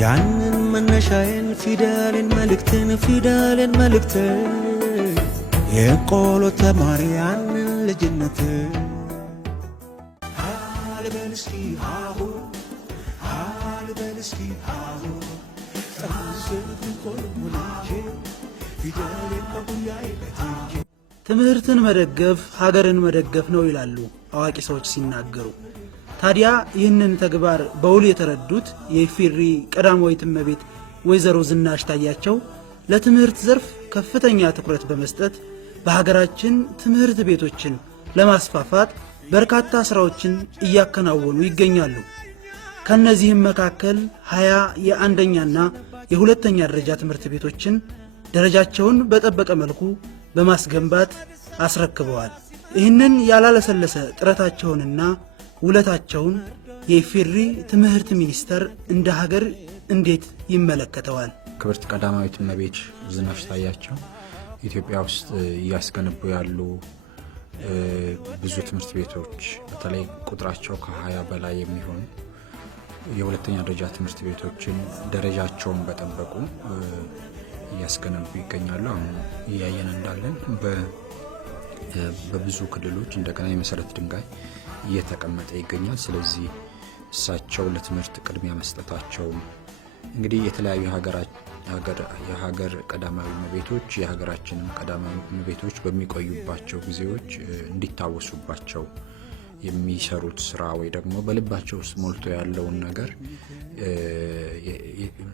ያንን መነሻዬን ፊደልን መልእክት የቆሎ ተማሪ ያንን ልጅነት ሃልበልስቲ ሃሁ ሃልበልስቲ ሃሁ ጠንስን ቆልሙልጄ ፊደልን ከጉያይ በትጄ ትምህርትን መደገፍ ሀገርን መደገፍ ነው ይላሉ አዋቂ ሰዎች ሲናገሩ። ታዲያ ይህንን ተግባር በውል የተረዱት የኢፌዴሪ ቀዳማዊት እመቤት ወይዘሮ ዝናሽ ታያቸው ለትምህርት ዘርፍ ከፍተኛ ትኩረት በመስጠት በሀገራችን ትምህርት ቤቶችን ለማስፋፋት በርካታ ስራዎችን እያከናወኑ ይገኛሉ። ከነዚህም መካከል 20 የአንደኛና የሁለተኛ ደረጃ ትምህርት ቤቶችን ደረጃቸውን በጠበቀ መልኩ በማስገንባት አስረክበዋል። ይህንን ያላለሰለሰ ጥረታቸውንና ውለታቸውን የኢፌዴሪ ትምህርት ሚኒስቴር እንደ ሀገር እንዴት ይመለከተዋል? ክብርት ቀዳማዊት እመቤት ዝናሽ ታያቸው ኢትዮጵያ ውስጥ እያስገነቡ ያሉ ብዙ ትምህርት ቤቶች በተለይ ቁጥራቸው ከ20 በላይ የሚሆኑ የሁለተኛ ደረጃ ትምህርት ቤቶችን ደረጃቸውን በጠበቁ እያስገነቡ ይገኛሉ። አሁን እያየን እንዳለን በብዙ ክልሎች እንደገና የመሰረት ድንጋይ እየተቀመጠ ይገኛል። ስለዚህ እሳቸው ለትምህርት ቅድሚያ መስጠታቸው እንግዲህ የተለያዩ የሀገር ቀዳማዊ እመቤቶች የሀገራችንም ቀዳማዊ እመቤቶች በሚቆዩባቸው ጊዜዎች እንዲታወሱባቸው የሚሰሩት ስራ ወይ ደግሞ በልባቸው ውስጥ ሞልቶ ያለውን ነገር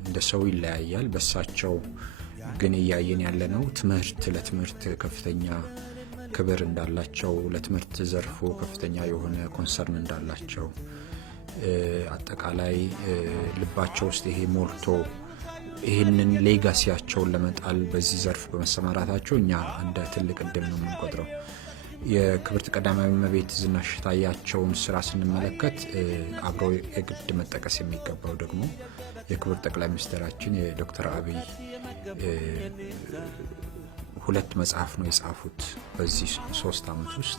እንደ ሰው ይለያያል። በእሳቸው ግን እያየን ያለነው ለትምህርት ከፍተኛ ክብር እንዳላቸው፣ ለትምህርት ዘርፉ ከፍተኛ የሆነ ኮንሰርን እንዳላቸው፣ አጠቃላይ ልባቸው ውስጥ ይሄ ሞልቶ ይህንን ሌጋሲያቸውን ለመጣል በዚህ ዘርፍ በመሰማራታቸው እኛ እንደ ትልቅ እድል ነው የምንቆጥረው። የክብርት ቀዳማዊ እመቤት ዝናሽ ታያቸውን ስራ ስንመለከት አብሮ የግድ መጠቀስ የሚገባው ደግሞ የክብር ጠቅላይ ሚኒስትራችን የዶክተር አብይ 2 መጽሐፍ ነው የጻፉት በዚህ 3 ዓመት ውስጥ።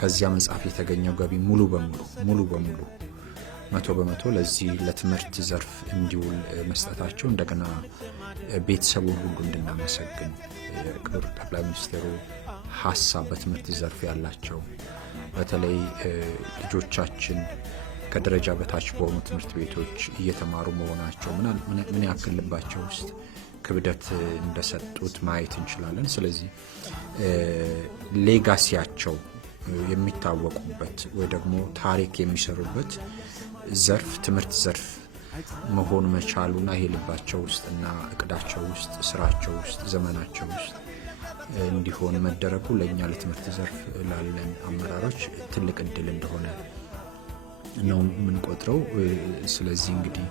ከዚያ መጽሐፍ የተገኘው ገቢ ሙሉ በሙሉ 100% ለዚህ ለትምህርት ዘርፍ እንዲውል መስጠታቸው እንደገና ቤተሰቡን ሁሉ እንድናመሰግን የክብር ጠቅላይ ሚኒስትሩ ሀሳብ በትምህርት ዘርፍ ያላቸው በተለይ ልጆቻችን ከደረጃ በታች በሆኑ ትምህርት ቤቶች እየተማሩ መሆናቸው ምን ያክል ልባቸው ውስጥ ክብደት እንደሰጡት ማየት እንችላለን። ስለዚህ ሌጋሲያቸው የሚታወቁበት ወይ ደግሞ ታሪክ የሚሰሩበት ዘርፍ ትምህርት ዘርፍ መሆን መቻሉና ይሄ ልባቸው ውስጥና እቅዳቸው ውስጥ ስራቸው ውስጥ ዘመናቸው ውስጥ እንዲሆን መደረጉ ለኛ ለትምህርት ዘርፍ ላለን አመራሮች ትልቅ እድል እንደሆነ ነው የምንቆጥረው። ስለዚህ እንግዲህ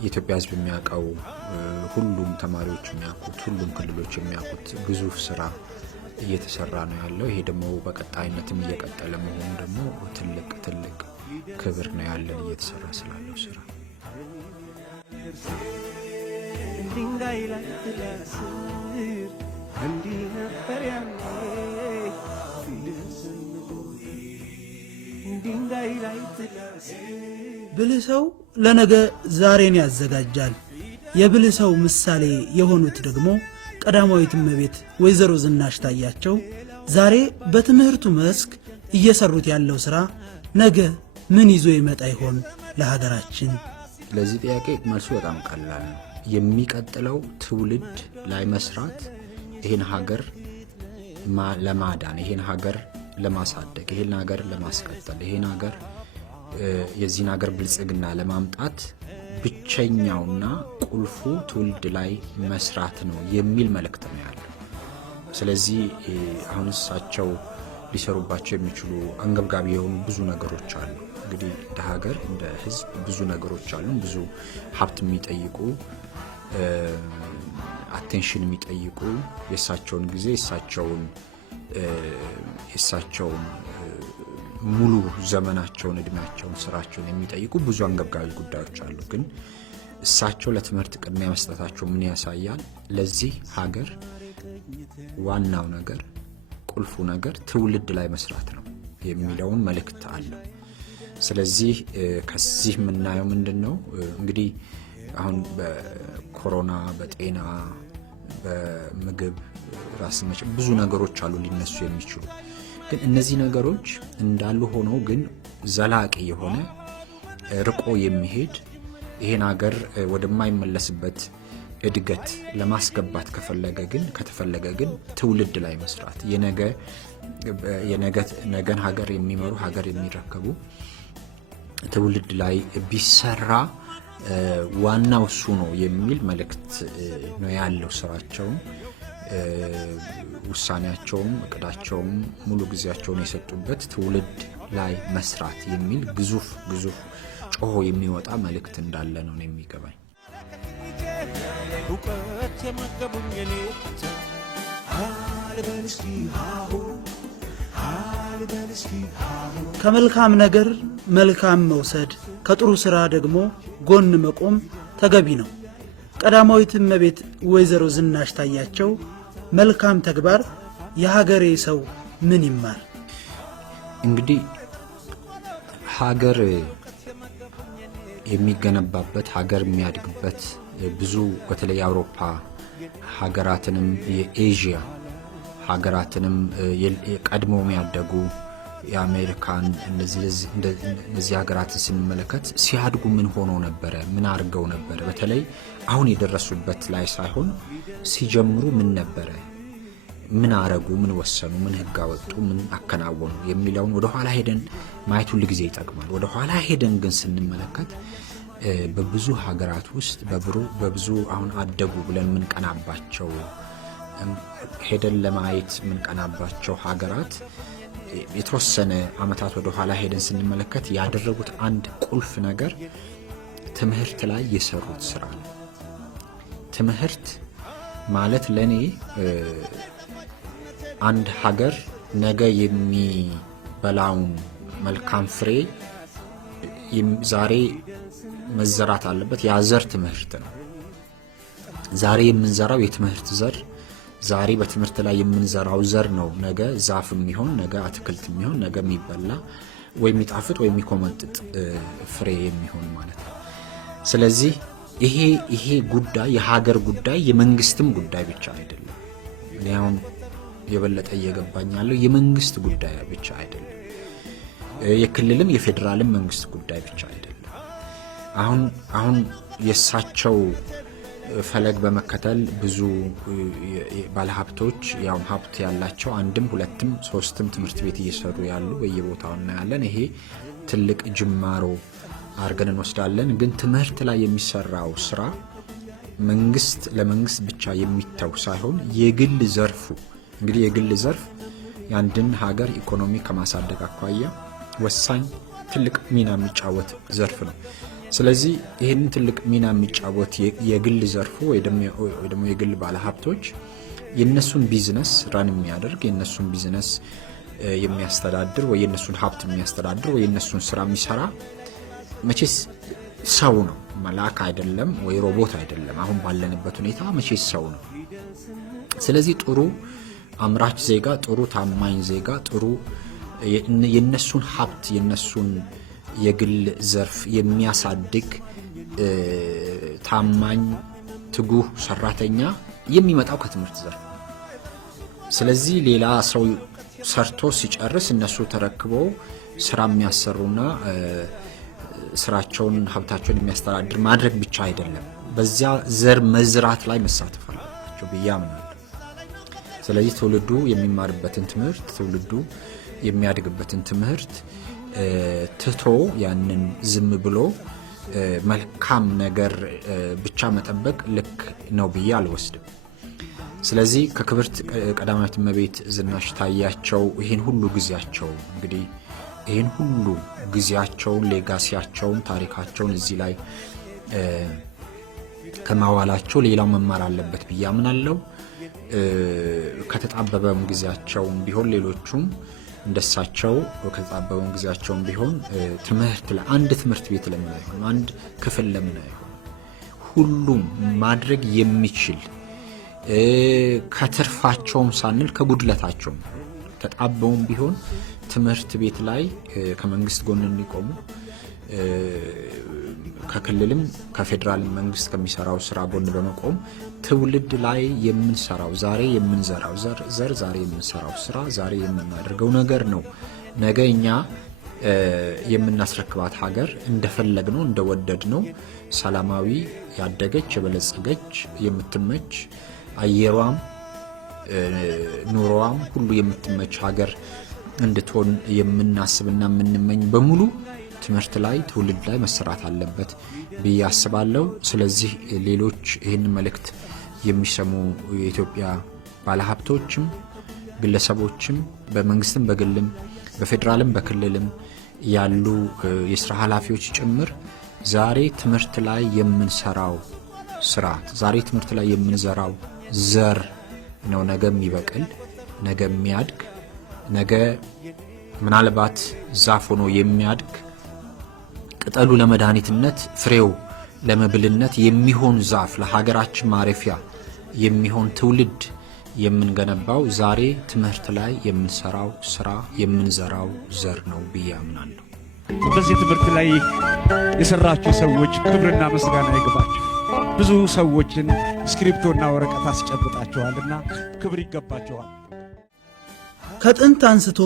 የኢትዮጵያ ሕዝብ የሚያውቀው ሁሉም ተማሪዎች የሚያውቁት ሁሉም ክልሎች የሚያውቁት ግዙፍ ስራ እየተሰራ ነው ያለው። ይሄ ደግሞ በቀጣይነትም እየቀጠለ መሆኑ ደግሞ ትልቅ ክብር ነው ያለን እየተሰራ ስላለው ስራ። ድንጋይ ላይ ትላስር እንዲህ ነበር ያኔ ድንጋይ ላይ ትላስር። ብልህ ሰው ለነገ ዛሬን ያዘጋጃል። የብልህ ሰው ምሳሌ የሆኑት ደግሞ ቀዳማዊት እመቤት ወይዘሮ ዝናሽ ታያቸው ዛሬ በትምህርቱ መስክ እየሰሩት ያለው ስራ ነገ ምን ይዞ ይመጣ ይሆን ለሀገራችን? ለዚህ ጥያቄ መልሱ በጣም ቀላል ነው። የሚቀጥለው ትውልድ ላይ መስራት፣ ይህን ሀገር ለማዳን፣ ይህን ሀገር ለማሳደግ፣ ይህን ሀገር ለማስቀጠል፣ ይህን ሀገር የዚህን ሀገር ብልጽግና ለማምጣት ብቸኛውና ቁልፉ ትውልድ ላይ መስራት ነው የሚል መልእክት ነው ያለው። ስለዚህ አሁን እሳቸው ሊሰሩባቸው የሚችሉ አንገብጋቢ የሆኑ ብዙ ነገሮች አሉ። እንግዲህ እንደ ሀገር እንደ ሕዝብ ብዙ ነገሮች አሉ። ብዙ ሀብት የሚጠይቁ አቴንሽን የሚጠይቁ የእሳቸውን ጊዜ የእሳቸውን ሙሉ ዘመናቸውን እድሜያቸውን ስራቸውን የሚጠይቁ ብዙ አንገብጋቢ ጉዳዮች አሉ። ግን እሳቸው ለትምህርት ቅድሚያ መስጠታቸው ምን ያሳያል? ለዚህ ሀገር ዋናው ነገር ቁልፉ ነገር ትውልድ ላይ መስራት ነው የሚለውን መልእክት አለው። ስለዚህ ከዚህ የምናየው ምንድነው? እንግዲህ አሁን በኮሮና በጤና በምግብ ራስ መቻል ብዙ ነገሮች አሉ ሊነሱ የሚችሉ ግን እነዚህ ነገሮች እንዳሉ ሆነው ግን ዘላቂ የሆነ ርቆ የሚሄድ ይሄን ሀገር ወደማይመለስበት እድገት ለማስገባት ከተፈለገ ግን ትውልድ ላይ መስራት የነገን ሀገር የሚመሩ ሀገር የሚረከቡ ትውልድ ላይ ቢሰራ ዋናው እሱ ነው የሚል መልእክት ነው ያለው። ስራቸውም ውሳኔያቸውም እቅዳቸውም ሙሉ ጊዜያቸውን የሰጡበት ትውልድ ላይ መስራት የሚል ግዙፍ ጮሆ የሚወጣ መልእክት እንዳለ ነው የሚገባኝ። እውቀት የመገቡኝ የኔታ አልበልስኪ ሃሁ ከመልካም ነገር መልካም መውሰድ ከጥሩ ሥራ ደግሞ ጎን መቆም ተገቢ ነው። ቀዳማዊት እመቤት ወይዘሮ ዝናሽ ታያቸው መልካም ተግባር የሀገሬ ሰው ምን ይማር? እንግዲህ ሀገር የሚገነባበት ሀገር የሚያድግበት ብዙ በተለይ የአውሮፓ ሀገራትንም የኤዥያ ሀገራትንም ቀድሞ የሚያደጉ የአሜሪካን እነዚህ ሀገራትን ስንመለከት ሲያድጉ ምን ሆኖ ነበረ? ምን አድርገው ነበረ? በተለይ አሁን የደረሱበት ላይ ሳይሆን ሲጀምሩ ምን ነበረ? ምን አረጉ? ምን ወሰኑ? ምን ህግ አወጡ? ምን አከናወኑ? የሚለውን ወደ ኋላ ሄደን ማየት ሁሉ ጊዜ ይጠቅማል። ወደ ኋላ ሄደን ግን ስንመለከት በብዙ ሀገራት ውስጥ በብዙ አሁን አደጉ ብለን ምን ቀናባቸው ሄደን ለማየት ምን ቀናባቸው ሀገራት የተወሰነ አመታት ወደ ኋላ ሄደን ስንመለከት ያደረጉት አንድ ቁልፍ ነገር ትምህርት ላይ የሰሩት ስራ ነው። ትምህርት ማለት ለኔ አንድ ሀገር ነገ የሚበላውን መልካም ፍሬ ዛሬ መዘራት አለበት። ያ ዘር ትምህርት ነው። ዛሬ የምንዘራው የትምህርት ዘር ዛሬ በትምህርት ላይ የምንዘራው ዘር ነው ነገ ዛፍ የሚሆን ነገ አትክልት የሚሆን ነገ የሚበላ ወይ የሚጣፍጥ ወይ የሚኮመጥጥ ፍሬ የሚሆን ማለት ነው። ስለዚህ ይሄ ጉዳይ የሀገር ጉዳይ የመንግስትም ጉዳይ ብቻ አይደለም። እኔ አሁን የበለጠ እየገባኝ ያለው የመንግስት ጉዳይ ብቻ አይደለም። የክልልም የፌዴራልም መንግስት ጉዳይ ብቻ አይደለም። አሁን የሳቸው ፈለግ በመከተል ብዙ ባለሀብቶች ያው ሀብት ያላቸው አንድም ሁለትም ሶስትም ትምህርት ቤት እየሰሩ ያሉ በየቦታው እናያለን። ይሄ ትልቅ ጅማሮ አርገን እንወስዳለን። ግን ትምህርት ላይ የሚሰራው ስራ መንግስት ለመንግስት ብቻ የሚተው ሳይሆን የግል ዘርፉ እንግዲህ የግል ዘርፍ የአንድን ሀገር ኢኮኖሚ ከማሳደግ አኳያ ወሳኝ ትልቅ ሚና የሚጫወት ዘርፍ ነው። ስለዚህ ይህንን ትልቅ ሚና የሚጫወት የግል ዘርፉ ወይ ደግሞ የግል ባለሀብቶች የነሱን ቢዝነስ ራን የሚያደርግ የነሱን ቢዝነስ የሚያስተዳድር ወይ የነሱን ሀብት የሚያስተዳድር ወይ የነሱን ስራ የሚሰራ መቼስ ሰው ነው፣ መልአክ አይደለም ወይ ሮቦት አይደለም። አሁን ባለንበት ሁኔታ መቼስ ሰው ነው። ስለዚህ ጥሩ አምራች ዜጋ፣ ጥሩ ታማኝ ዜጋ፣ ጥሩ የነሱን ሀብት የነሱን የግል ዘርፍ የሚያሳድግ ታማኝ ትጉህ ሰራተኛ የሚመጣው ከትምህርት ዘርፍ። ስለዚህ ሌላ ሰው ሰርቶ ሲጨርስ እነሱ ተረክበው ስራ የሚያሰሩና ስራቸውን ሀብታቸውን የሚያስተዳድር ማድረግ ብቻ አይደለም፣ በዚያ ዘር መዝራት ላይ መሳተፍ አለባቸው ብዬ አምናለሁ። ስለዚህ ትውልዱ የሚማርበትን ትምህርት ትውልዱ የሚያድግበትን ትምህርት ትቶ ያንን ዝም ብሎ መልካም ነገር ብቻ መጠበቅ ልክ ነው ብዬ አልወስድም። ስለዚህ ከክብርት ቀዳማዊት እመቤት ዝናሽ ታያቸው ይህን ሁሉ ጊዜያቸው እንግዲህ ይህን ሁሉ ጊዜያቸውን ሌጋሲያቸውን ታሪካቸውን እዚህ ላይ ከማዋላቸው ሌላው መማር አለበት ብዬ አምናለሁ። ከተጣበበም ጊዜያቸውም ቢሆን ሌሎቹም እንደሳቸው ከተጣበበም ጊዜያቸውም ቢሆን ትምህርት ለአንድ ትምህርት ቤት ለምን አይሆን? አንድ ክፍል ለምን አይሆን? ሁሉም ማድረግ የሚችል ከትርፋቸውም ሳንል ከጉድለታቸውም ተጣበውም ቢሆን ትምህርት ቤት ላይ ከመንግስት ጎን እንዲቆሙ ከክልልም ከፌዴራል መንግስት ከሚሰራው ስራ ጎን በመቆም ትውልድ ላይ የምንሰራው ዛሬ የምንዘራው ዘር ዛሬ የምንሰራው ስራ ዛሬ የምናደርገው ነገር ነው ነገ እኛ የምናስረክባት ሀገር እንደፈለግነው እንደወደድነው ሰላማዊ ያደገች የበለጸገች የምትመች አየሯም ኑሮዋም ሁሉ የምትመች ሀገር እንድትሆን የምናስብና የምንመኝ በሙሉ ትምህርት ላይ ትውልድ ላይ መሰራት አለበት ብዬ አስባለሁ። ስለዚህ ሌሎች ይህን መልእክት የሚሰሙ የኢትዮጵያ ባለሀብቶችም ግለሰቦችም በመንግስትም በግልም በፌዴራልም በክልልም ያሉ የስራ ኃላፊዎች ጭምር ዛሬ ትምህርት ላይ የምንሰራው ስራ ዛሬ ትምህርት ላይ የምንዘራው ዘር ነው ነገ የሚበቅል ነገ የሚያድግ ነገ ምናልባት ዛፍ ሆኖ የሚያድግ ቅጠሉ ለመድኃኒትነት ፍሬው ለመብልነት የሚሆን ዛፍ ለሀገራችን ማረፊያ የሚሆን ትውልድ የምንገነባው ዛሬ ትምህርት ላይ የምንሰራው ስራ የምንዘራው ዘር ነው ብዬ አምናለሁ። በዚህ ትምህርት ላይ የሰራችሁ ሰዎች ክብርና ምስጋና ይግባችሁ። ብዙ ሰዎችን ስክሪፕቶና ወረቀት አስጨብጣችኋልና ክብር ይገባችኋል። ከጥንት አንስቶ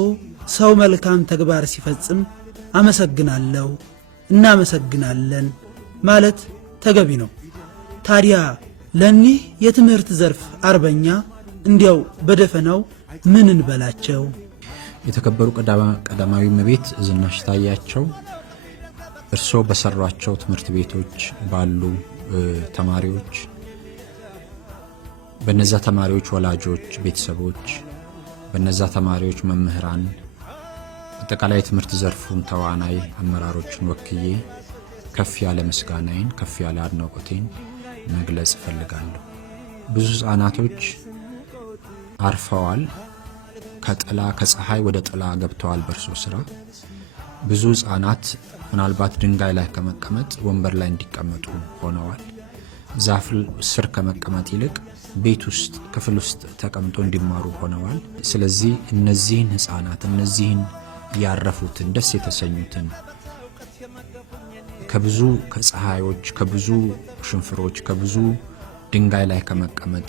ሰው መልካም ተግባር ሲፈጽም አመሰግናለሁ እናመሰግናለን ማለት ተገቢ ነው። ታዲያ ለኒህ የትምህርት ዘርፍ አርበኛ እንዲያው በደፈናው ምን እንበላቸው? የተከበሩ ቀዳማዊ እመቤት ዝናሽ ታያቸው እርሶ በሰሯቸው ትምህርት ቤቶች ባሉ ተማሪዎች በነዛ ተማሪዎች ወላጆች ቤተሰቦች በነዛ ተማሪዎች መምህራን አጠቃላይ ትምህርት ዘርፉን ተዋናይ አመራሮችን ወክዬ ከፍ ያለ ምስጋናዬን ከፍ ያለ አድናቆቴን መግለጽ እፈልጋለሁ። ብዙ ህፃናቶች አርፈዋል። ከጥላ ከፀሐይ ወደ ጥላ ገብተዋል በእርሶ ስራ። ብዙ ህፃናት ምናልባት ድንጋይ ላይ ከመቀመጥ ወንበር ላይ እንዲቀመጡ ሆነዋል። ዛፍ ስር ከመቀመጥ ይልቅ ቤት ውስጥ ክፍል ውስጥ ተቀምጦ እንዲማሩ ሆነዋል። ስለዚህ እነዚህን ህፃናት እነዚህን ያረፉትን ደስ የተሰኙትን ከብዙ ከፀሐዮች ከብዙ ሽንፍሮች ከብዙ ድንጋይ ላይ ከመቀመጥ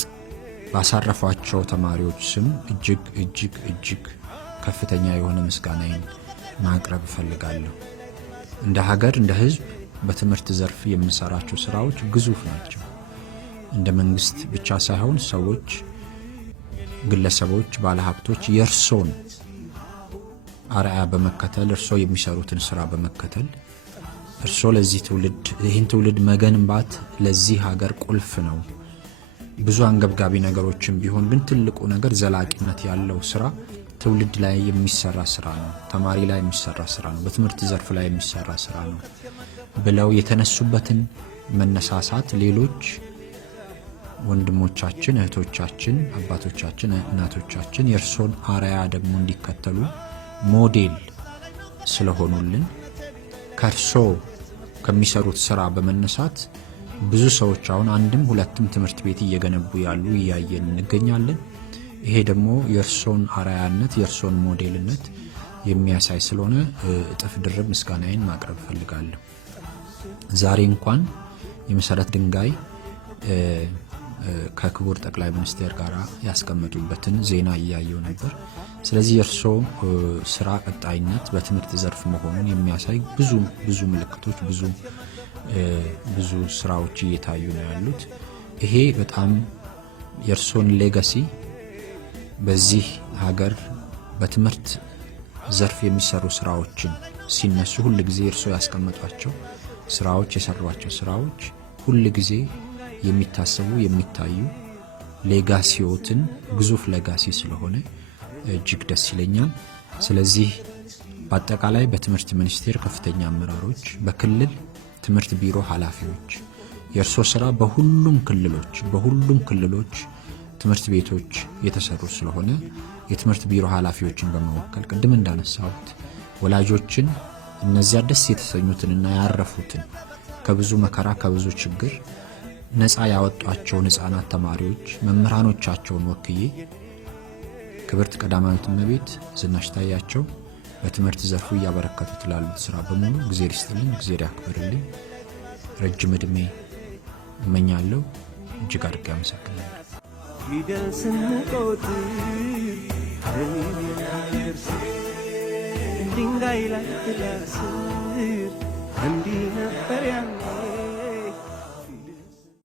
ባሳረፏቸው ተማሪዎች ስም እጅግ እጅግ እጅግ ከፍተኛ የሆነ ምስጋናዬን ማቅረብ እፈልጋለሁ። እንደ ሀገር እንደ ህዝብ በትምህርት ዘርፍ የምንሰራቸው ስራዎች ግዙፍ ናቸው። እንደ መንግስት ብቻ ሳይሆን ሰዎች፣ ግለሰቦች፣ ባለሀብቶች የእርሶን አርአያ በመከተል እርሶ የሚሰሩትን ስራ በመከተል እርሶ ለዚህ ትውልድ ይህን ትውልድ መገንባት ለዚህ ሀገር ቁልፍ ነው። ብዙ አንገብጋቢ ነገሮችን ቢሆን ግን ትልቁ ነገር ዘላቂነት ያለው ስራ ትውልድ ላይ የሚሰራ ስራ ነው። ተማሪ ላይ የሚሰራ ስራ ነው። በትምህርት ዘርፍ ላይ የሚሰራ ስራ ነው ብለው የተነሱበትን መነሳሳት ሌሎች ወንድሞቻችን፣ እህቶቻችን፣ አባቶቻችን፣ እናቶቻችን የእርሶን አርአያ ደግሞ እንዲከተሉ ሞዴል ስለሆኑልን ከእርሶ ከሚሰሩት ስራ በመነሳት ብዙ ሰዎች አሁን አንድም ሁለትም ትምህርት ቤት እየገነቡ ያሉ እያየን እንገኛለን። ይሄ ደግሞ የእርሶን አርአያነት የእርሶን ሞዴልነት የሚያሳይ ስለሆነ እጥፍ ድርብ ምስጋናዬን ማቅረብ እፈልጋለሁ። ዛሬ እንኳን የመሰረት ድንጋይ ከክቡር ጠቅላይ ሚኒስቴር ጋር ያስቀመጡበትን ዜና እያየው ነበር። ስለዚህ የእርሶ ስራ ቀጣይነት በትምህርት ዘርፍ መሆኑን የሚያሳይ ብዙ ምልክቶች ብዙ ስራዎች እየታዩ ነው ያሉት። ይሄ በጣም የእርሶን ሌጋሲ በዚህ ሀገር በትምህርት ዘርፍ የሚሰሩ ስራዎችን ሲነሱ ሁሉ ጊዜ እርሶ ያስቀመጧቸው ስራዎች የሰሯቸው ስራዎች ሁሉ ጊዜ የሚታሰቡ የሚታዩ ሌጋሲዎትን ግዙፍ ሌጋሲ ስለሆነ እጅግ ደስ ይለኛል። ስለዚህ በአጠቃላይ በትምህርት ሚኒስቴር ከፍተኛ አመራሮች፣ በክልል ትምህርት ቢሮ ኃላፊዎች የእርሶ ስራ በሁሉም ክልሎች ትምህርት ቤቶች የተሰሩ ስለሆነ የትምህርት ቢሮ ኃላፊዎችን በመወከል ቅድም እንዳነሳሁት ወላጆችን እነዚያ ደስ የተሰኙትንና ያረፉትን ከብዙ መከራ ከብዙ ችግር ነፃ ያወጧቸውን ህፃናት ተማሪዎች መምህራኖቻቸውን ወክዬ ክብርት ቀዳማዊት እመቤት ዝናሽ ታያቸው በትምህርት ዘርፉ እያበረከቱት ላሉት ስራ በሙሉ እግዚአብሔር ይስጥልኝ፣ እግዚአብሔር ያክብርልኝ። ረጅም ዕድሜ እመኛለሁ። እጅግ አድርጌ አመሰግናለሁ። ፊደል ስንቆጥር ድንጋይ ላይ ትላስር እንዲህ ነበር ያ